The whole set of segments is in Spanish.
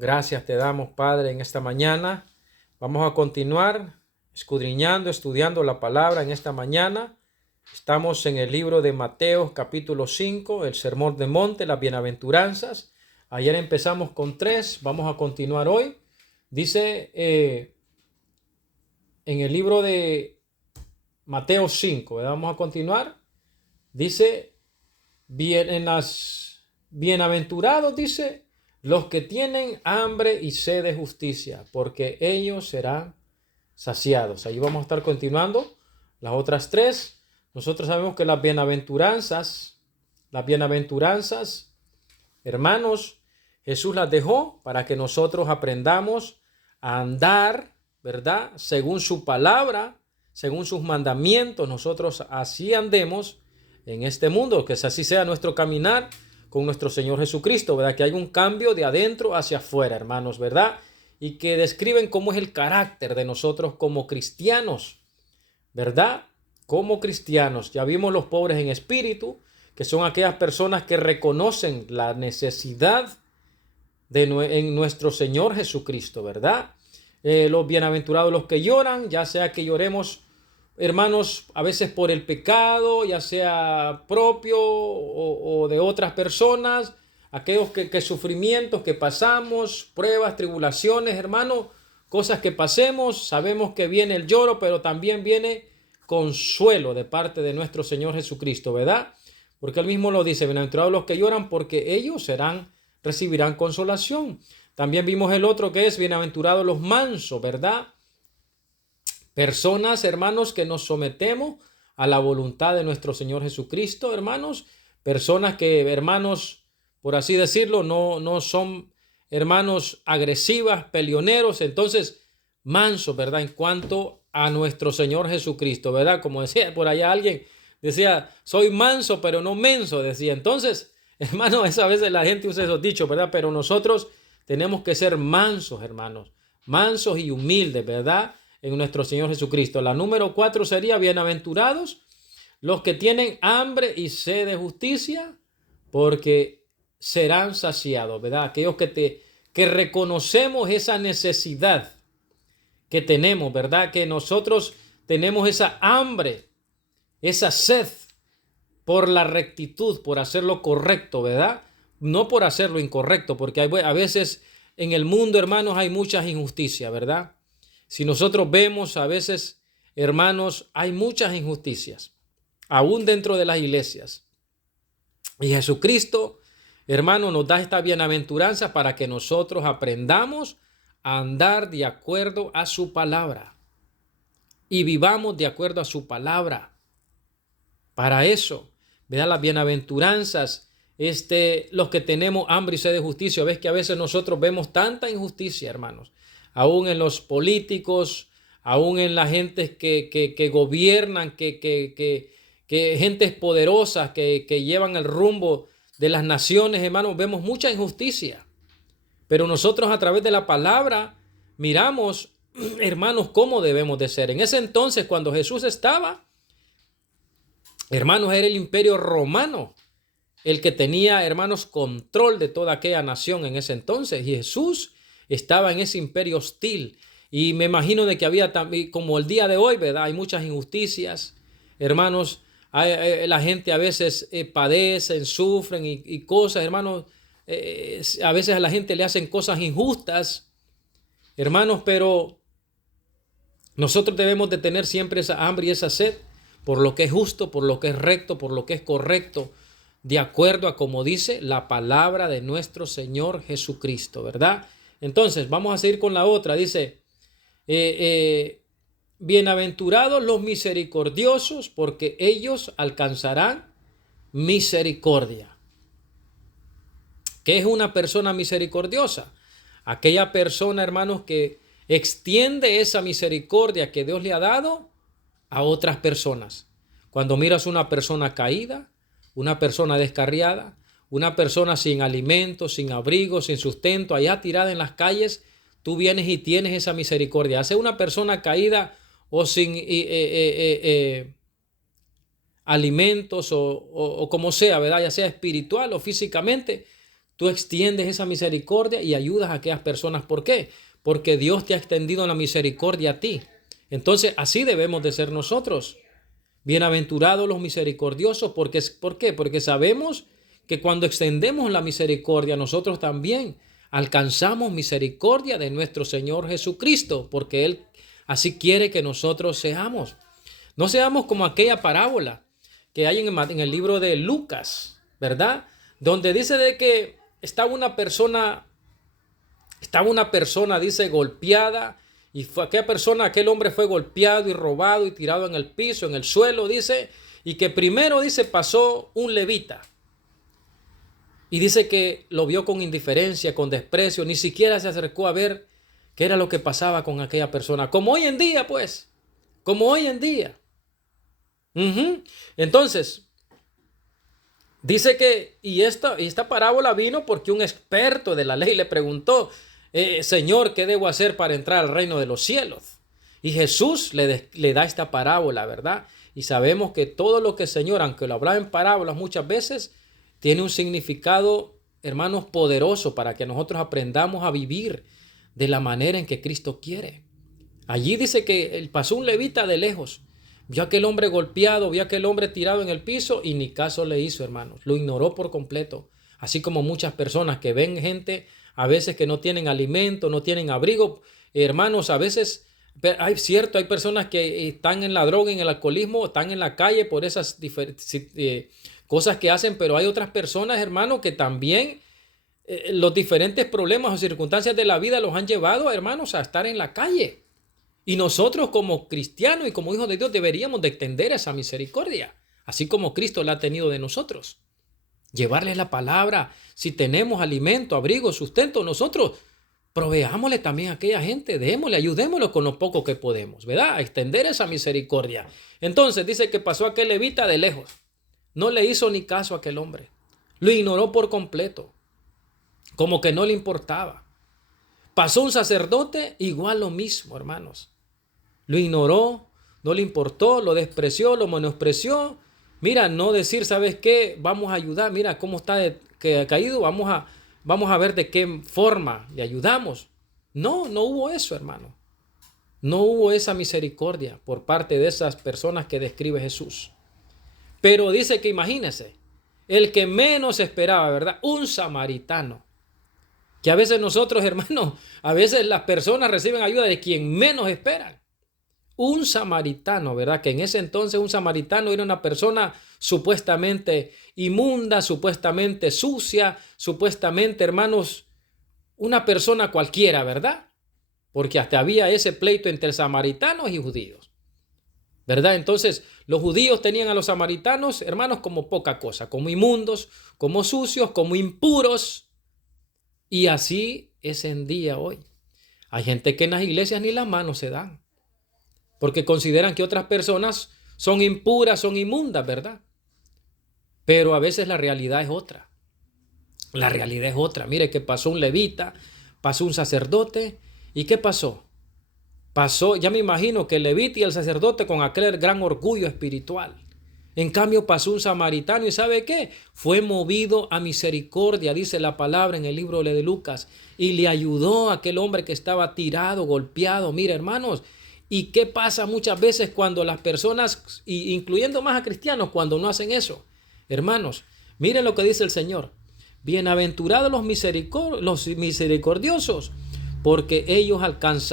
Gracias te damos, Padre, en esta mañana. Vamos a continuar escudriñando, estudiando la palabra en esta mañana. Estamos en el libro de Mateo, capítulo 5, el Sermón del Monte, las bienaventuranzas. Ayer empezamos con 3, vamos a continuar hoy. Dice en el libro de Mateo 5, ¿verdad? Vamos a continuar. Dice, bienaventurados, dice, los que tienen hambre y sed de justicia, porque ellos serán saciados. Ahí vamos a estar continuando las otras 3. Nosotros sabemos que las bienaventuranzas, hermanos, Jesús las dejó para que nosotros aprendamos a andar, ¿verdad? Según su palabra, según sus mandamientos, nosotros así andemos en este mundo, que así sea nuestro caminar con nuestro Señor Jesucristo, ¿verdad? Que hay un cambio de adentro hacia afuera, hermanos, ¿verdad? Y que describen cómo es el carácter de nosotros como cristianos, ¿verdad? Como cristianos. Ya vimos los pobres en espíritu, que son aquellas personas que reconocen la necesidad en nuestro Señor Jesucristo, ¿verdad? Los bienaventurados los que lloran, ya sea que lloremos, hermanos, a veces por el pecado, ya sea propio o de otras personas, aquellos que sufrimientos que pasamos, pruebas, tribulaciones, hermanos, cosas que pasemos, sabemos que viene el lloro, pero también viene consuelo de parte de nuestro Señor Jesucristo, ¿verdad? Porque él mismo lo dice, bienaventurados los que lloran, porque ellos recibirán consolación. También vimos el otro que es bienaventurados los mansos, ¿verdad? Personas, hermanos, que nos sometemos a la voluntad de nuestro Señor Jesucristo, hermanos. Personas que, hermanos, por así decirlo, no son, hermanos, agresivas, peleoneros. Entonces, mansos, ¿verdad? En cuanto a nuestro Señor Jesucristo, ¿verdad? Como decía por allá alguien, decía, soy manso, pero no menso, decía. Entonces, hermanos, a veces la gente usa esos dichos, ¿verdad? Pero nosotros tenemos que ser mansos, hermanos. Mansos y humildes, ¿verdad? En nuestro Señor Jesucristo. La número 4 sería bienaventurados los que tienen hambre y sed de justicia, porque serán saciados, ¿verdad? Aquellos que reconocemos esa necesidad que tenemos, ¿verdad? Que nosotros tenemos esa hambre, esa sed por la rectitud, por hacer lo correcto, ¿verdad? No por hacer lo incorrecto, porque a veces en el mundo, hermanos, hay muchas injusticias, ¿verdad? Si nosotros vemos a veces, hermanos, hay muchas injusticias, aún dentro de las iglesias. Y Jesucristo, hermano, nos da esta bienaventuranza para que nosotros aprendamos a andar de acuerdo a su palabra y vivamos de acuerdo a su palabra. Para eso, ¿verdad? Las bienaventuranzas, los que tenemos hambre y sed de justicia. Ves que a veces nosotros vemos tanta injusticia, hermanos, aún en los políticos, aún en la gente que gobiernan, que gentes poderosas que llevan el rumbo de las naciones, hermanos, vemos mucha injusticia. Pero nosotros a través de la palabra miramos, hermanos, cómo debemos de ser. En ese entonces, cuando Jesús estaba, hermanos, era el imperio romano el que tenía, hermanos, control de toda aquella nación en ese entonces. Y Jesús estaba en ese imperio hostil. Y me imagino de que había también, como el día de hoy, ¿verdad? Hay muchas injusticias, hermanos. La gente a veces padecen, sufren y cosas, hermanos. A veces a la gente le hacen cosas injustas, hermanos, pero nosotros debemos de tener siempre esa hambre y esa sed por lo que es justo, por lo que es recto, por lo que es correcto, de acuerdo a como dice la palabra de nuestro Señor Jesucristo, ¿verdad? Entonces, vamos a seguir con la otra. Dice, bienaventurados los misericordiosos, porque ellos alcanzarán misericordia. ¿Qué es una persona misericordiosa? Aquella persona, hermanos, que extiende esa misericordia que Dios le ha dado a otras personas. Cuando miras una persona caída, una persona descarriada, una persona sin alimento, sin abrigo, sin sustento, allá tirada en las calles, tú vienes y tienes esa misericordia. Hace una persona caída o sin alimentos o como sea, ¿verdad? Ya sea espiritual o físicamente, tú extiendes esa misericordia y ayudas a aquellas personas. ¿Por qué? Porque Dios te ha extendido la misericordia a ti. Entonces, así debemos de ser nosotros. Bienaventurados los misericordiosos. ¿Por qué? Porque sabemos que cuando extendemos la misericordia, nosotros también alcanzamos misericordia de nuestro Señor Jesucristo, porque Él así quiere que nosotros seamos. No seamos como aquella parábola que hay en el libro de Lucas, ¿verdad? Donde dice de que estaba una persona, dice, golpeada, y aquel hombre fue golpeado y robado y tirado en el piso, en el suelo, dice, y que primero, dice, pasó un levita. Y dice que lo vio con indiferencia, con desprecio, ni siquiera se acercó a ver qué era lo que pasaba con aquella persona. Como hoy en día, pues, como hoy en día. Entonces, dice que, y esta parábola vino porque un experto de la ley le preguntó, Señor, ¿qué debo hacer para entrar al reino de los cielos? Y Jesús le da esta parábola, ¿verdad? Y sabemos que todo lo que el Señor, aunque lo hablaba en parábolas muchas veces, tiene un significado, hermanos, poderoso para que nosotros aprendamos a vivir de la manera en que Cristo quiere. Allí dice que pasó un levita de lejos, vio a aquel hombre golpeado, vio a aquel hombre tirado en el piso y ni caso le hizo, hermanos. Lo ignoró por completo. Así como muchas personas que ven gente a veces que no tienen alimento, no tienen abrigo. Hermanos, a veces hay personas que están en la droga, en el alcoholismo, están en la calle por esas cosas que hacen, pero hay otras personas, hermanos, que también los diferentes problemas o circunstancias de la vida los han llevado, hermanos, a estar en la calle. Y nosotros como cristianos y como hijos de Dios deberíamos de extender esa misericordia, así como Cristo la ha tenido de nosotros. Llevarles la palabra, si tenemos alimento, abrigo, sustento, nosotros proveámosle también a aquella gente, démosle, ayudémoslo con lo poco que podemos, ¿verdad? A extender esa misericordia. Entonces dice que pasó aquel levita de lejos, no le hizo ni caso a aquel hombre, lo ignoró por completo, como que no le importaba. Pasó un sacerdote, igual lo mismo, hermanos. Lo ignoró, no le importó, lo despreció, lo menospreció. Mira, no decir, ¿sabes qué? Vamos a ayudar, mira cómo está caído, vamos a ver de qué forma le ayudamos. No hubo eso, hermano. No hubo esa misericordia por parte de esas personas que describe Jesús. Pero dice que imagínese, el que menos esperaba, ¿verdad? Un samaritano. Que a veces nosotros, hermanos, a veces las personas reciben ayuda de quien menos esperan. Un samaritano, ¿verdad? Que en ese entonces un samaritano era una persona supuestamente inmunda, supuestamente sucia, supuestamente, hermanos, una persona cualquiera, ¿verdad? Porque hasta había ese pleito entre samaritanos y judíos, ¿verdad? Entonces, los judíos tenían a los samaritanos, hermanos, como poca cosa, como inmundos, como sucios, como impuros. Y así es en día hoy. Hay gente que en las iglesias ni las manos se dan, porque consideran que otras personas son impuras, son inmundas, ¿verdad? Pero a veces la realidad es otra. La realidad es otra. Mire que pasó un levita, pasó un sacerdote. ¿Y qué pasó? Pasó, ya me imagino que el levita y el sacerdote con aquel gran orgullo espiritual. En cambio pasó un samaritano y ¿sabe qué? Fue movido a misericordia, dice la palabra en el libro de Lucas, y le ayudó a aquel hombre que estaba tirado, golpeado. Mire, hermanos, ¿y qué pasa muchas veces cuando las personas, incluyendo más a cristianos, cuando no hacen eso? Hermanos, miren lo que dice el Señor. Bienaventurados los misericordiosos, porque ellos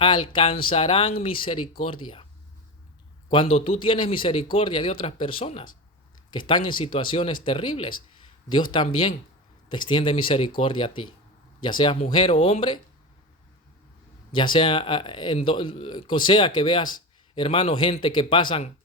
alcanzarán misericordia. Cuando tú tienes misericordia de otras personas que están en situaciones terribles, Dios también te extiende misericordia a ti. Ya seas mujer o hombre, ya sea que veas, hermano, gente que pasan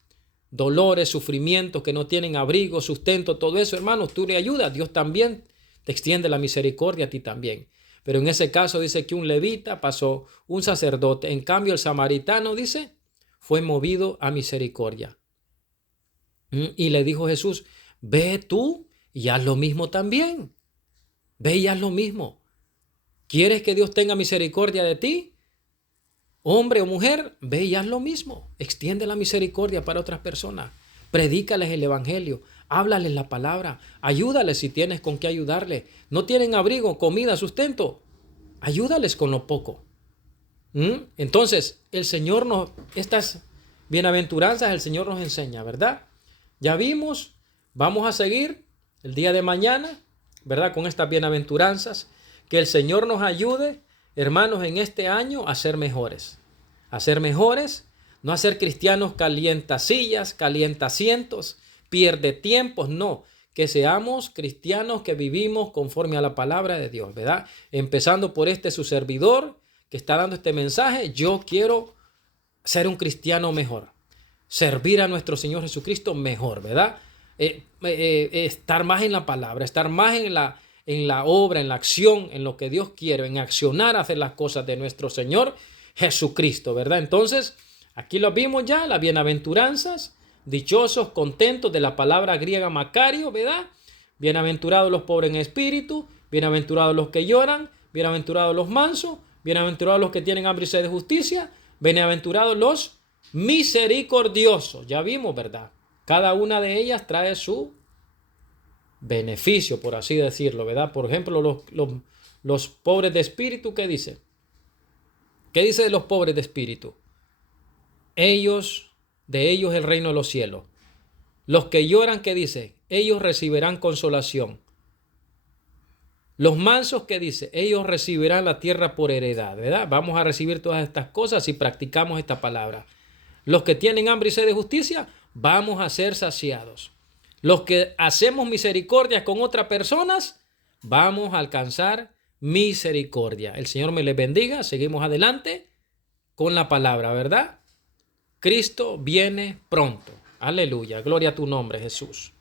dolores, sufrimientos, que no tienen abrigo, sustento, todo eso, hermanos, tú le ayudas. Dios también te extiende la misericordia a ti también. Pero en ese caso dice que un levita pasó un sacerdote. En cambio, el samaritano, dice, fue movido a misericordia. Y le dijo Jesús, ve tú y haz lo mismo también. Ve y haz lo mismo. ¿Quieres que Dios tenga misericordia de ti? Hombre o mujer, ve y haz lo mismo. Extiende la misericordia para otras personas. Predícales el evangelio. Háblales la palabra. Ayúdales si tienes con qué ayudarle. No tienen abrigo, comida, sustento. Ayúdales con lo poco. Entonces, el Señor estas bienaventuranzas, el Señor nos enseña, ¿verdad? Ya vimos, vamos a seguir el día de mañana, ¿verdad? Con estas bienaventuranzas. Que el Señor nos ayude, hermanos, en este año a ser mejores. A ser mejores, no a ser cristianos calientasillas, calientacientos, pierde tiempos, no. Que seamos cristianos que vivimos conforme a la palabra de Dios, ¿verdad? Empezando por su servidor que está dando este mensaje. Yo quiero ser un cristiano mejor. Servir a nuestro Señor Jesucristo mejor, ¿verdad? Estar más en la palabra, estar más en la obra, en la acción, en lo que Dios quiere, en accionar, hacer las cosas de nuestro Señor Jesucristo, ¿verdad? Entonces, aquí lo vimos ya, las bienaventuranzas, dichosos, contentos, de la palabra griega Macario, ¿verdad? Bienaventurados los pobres en espíritu, bienaventurados los que lloran, bienaventurados los mansos, bienaventurados los que tienen hambre y sed de justicia, bienaventurados los misericordiosos. Ya vimos, ¿verdad? Cada una de ellas trae su beneficio, por así decirlo, ¿verdad? Por ejemplo, los pobres de espíritu, ¿qué dice? ¿Qué dice de los pobres de espíritu? De ellos el reino de los cielos. Los que lloran, ¿qué dice? Ellos recibirán consolación. Los mansos, ¿qué dice? Ellos recibirán la tierra por heredad, ¿verdad? Vamos a recibir todas estas cosas si practicamos esta palabra. Los que tienen hambre y sed de justicia, vamos a ser saciados. Los que hacemos misericordia con otras personas, vamos a alcanzar misericordia. El Señor me les bendiga. Seguimos adelante con la palabra, ¿verdad? Cristo viene pronto. Aleluya. Gloria a tu nombre, Jesús.